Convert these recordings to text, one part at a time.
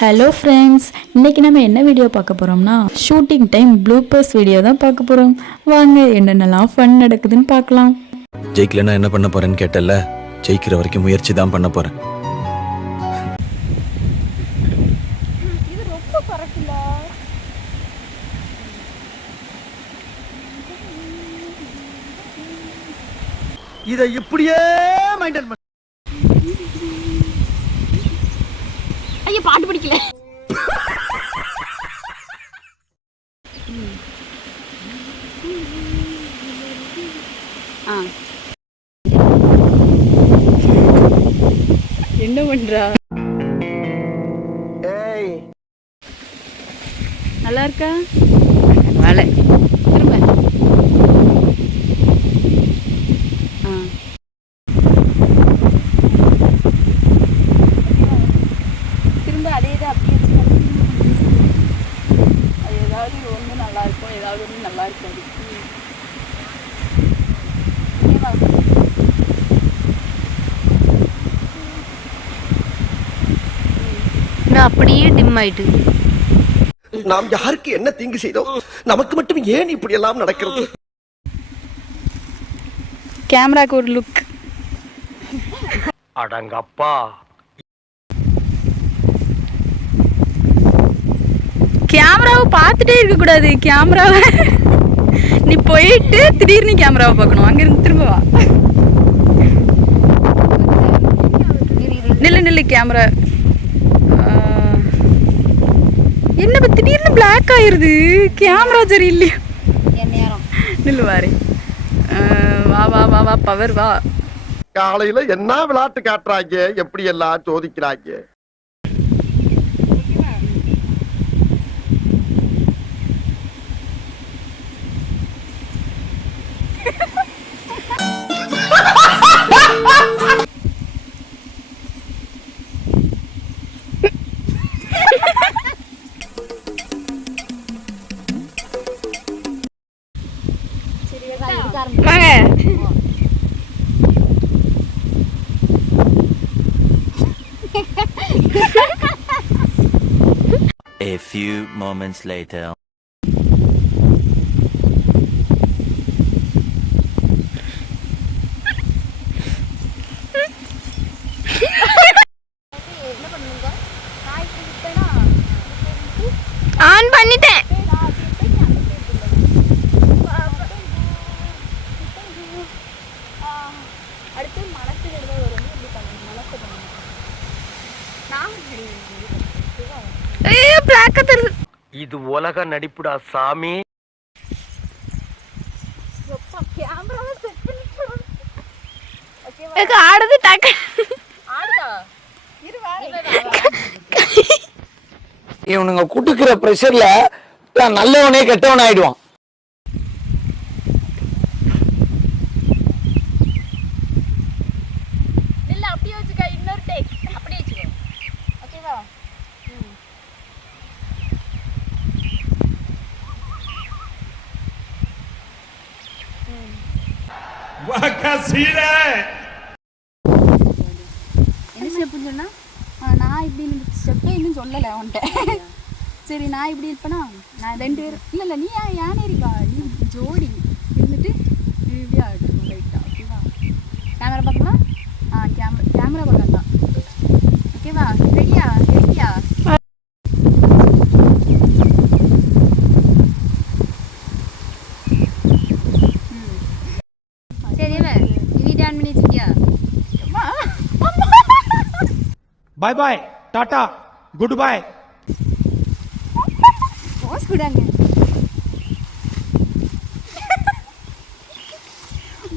Hello friends, இன்றைக்கி நம்ம என்ன வீடியோ பார்க்க போகிறோம்னா ஷூட்டிங் டைம் ப்ளூப்பர்ஸ் வீடியோ தான் பார்க்க போகிறோம். வாங்க என்னென்னலாம் ஃபன் நடக்குதுன்னு பார்க்கலாம். ஜெயிக்கலன்னா என்ன பண்ண போறேன்னு கேட்டல, ஜெயிக்கிற வரைக்கும் முயற்சி தான் பண்ண போறேன். இது ரொம்ப பறக்குல. இதை இப்படியே மெயின்டைன் பண்ண. ஐயா பாட்டு பிடிக்கல. என்ன பண்றா? ஏய் நல்லா இருக்கா? வாழை திரும்ப திரும்ப அதே தான் அப்படியே அது ஏதாவது ஒன்று நல்லா இருக்கும், ஏதாவது ஒன்று நல்லா இருக்காது. அப்படியே டிம் ஆயிட்டு. நாம் யாருக்கு என்ன தீங்கு செய்தோம்? நமக்கு மட்டும் ஏன் இப்படி எல்லாம் நடக்கிறது? கேமராக்கு ஒரு லுக். அடங்கப்பா, கேமராவை பார்த்துட்டே இருக்க கூடாது. கேமராவை நீ போயிட்டு திடீர்னு கேமராவை பார்க்கணும். அங்கிருந்து திரும்ப வா. நில்லு நில்லு. கேமரா என்ன திடீர்னு பிளாக் ஆயிருது. கேமரா சரி இல்லையா? நில்லு வாரு. வா வா வா வா பவர் வா. காலையில என்ன விளையாட்டு காட்டுறாங்க, எப்படி எல்லாம் சோதிக்கிறாங்க. வாங்க. A few moments later. On பண்ணிட்டேன். அடுத்து மனசு எழுத ஒரு இப்படி பண்ணணும். மனசு பண்ணணும். இது உலக நடிப்புடா சாமி. ஆடுது டக்கு. இவனுங்க குடுக்கிற பிரஷர்ல நல்லவனே கெட்டவன் ஆயிடுவான். இல்ல அப்படியே வச்சுக்க. இன்னொரு டேக் அப்படியே வச்சுக்கோ. ஓகேவா? என்ன ஸ்டெப்னு சொன்னா, நான் இப்படி ஸ்டெப்பே இன்னும் சொல்லலை அவன்கிட்ட. சரி நான் இப்படி இருப்பேனா, நான் 2 பேர் இல்லை இல்லை நீ யானே இருக்கா, நீ ஜோடி இருந்துட்டு நீ இப்படி ஆகணும் லைட்டாக. ஓகேவா? கேமரா பார்க்கணுமா? கேமரா பார்க்கலாம் தான். ஓகேவா? ரெடியா? ரெடியா? சரியா? வீடியோ ஆன் பண்ணி வச்சிருக்கியா? Bye bye tata good bye. Pose குடாங்க.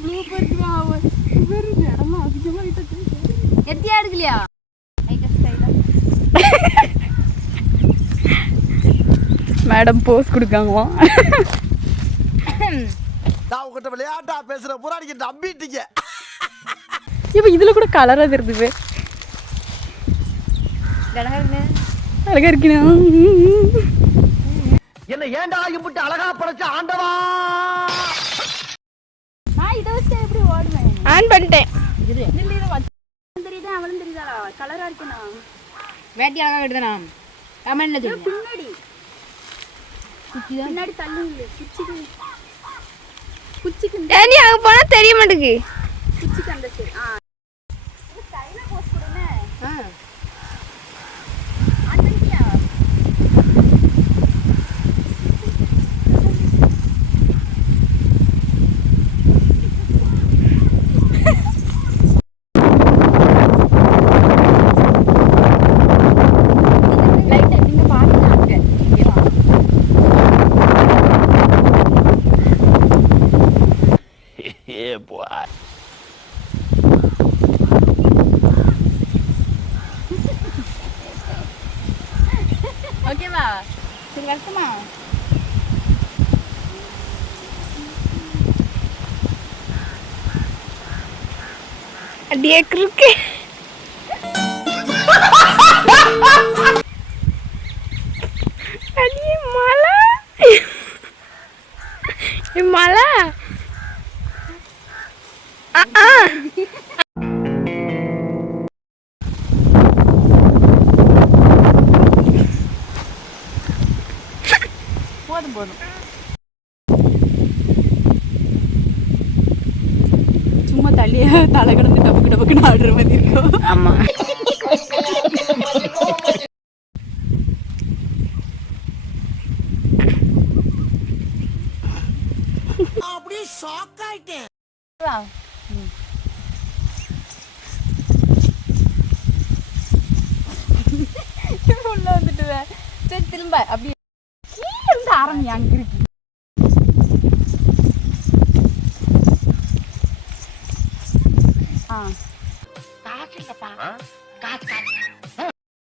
ப்ளூப்பர் கிராவ இவர் இடமா அதிகமா விட்டது. எத்தியா எடுக்கலையா? மேடம் போஸ் கொடுக்காங்கவா? நான் உங்ககிட்ட விளையாட்டா பேசுற புறாடிக்கு நம்பிட்டீங்க. இப்போ இதுல கூட கலரா தெரியுது. அழகா இருக்கீங்க. என்ன ஏண்டா இம்புட்டு அழகா படைச்ச ஆண்டவா. நான் இதை வச்சு எப்படி ஓடுவேன்? ஆன் பண்ணிட்டேன். தெரியுதா? அவளும் தெரியுதா? கலரா இருக்குண்ணா. வேட்டி அழகா விடுதண்ணா. கமெண்ட்ல சொல்லுங்க. பின்னாடி பின்னாடி தள்ளுங்க. குச்சிக்கு நீ அங்க போனா தெரிய மாட்டேங்குது. குச்சிக்கு அந்த சைடு. இது கையில போஸ் கொடுங்க. அண்ணன்யா லைட்டா நீங்க பாருங்க. ஓகேவா? Yeah, boy. ஓகேவா? சரி வரட்டுமா? அடியே கிறுக்கு. அடியே மலை. மலை. போதும் போதும். சும்மா தள்ளியே தலை கிடந்து டப்புக்கு டப்புக்குன்னு ஆடுற மாதிரி இருக்கும். ஆமா. அப்படியே ஷாக் ஆயிட்டேன். உள்ள வந்துட்டு சரி திரும்ப அப்படியே கீழே இருந்து ஆரம்பி. அங்க இருக்கு.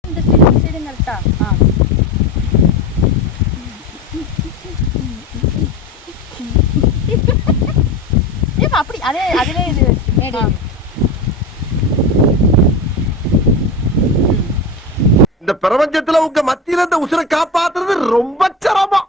இந்த சைடு நட்டா. அப்படி அதே அதுல இது மேடு. இந்த பிரபஞ்சத்துல உங்க மத்தியில இந்த உசுரை காப்பாத்துறது ரொம்ப சிரமம்.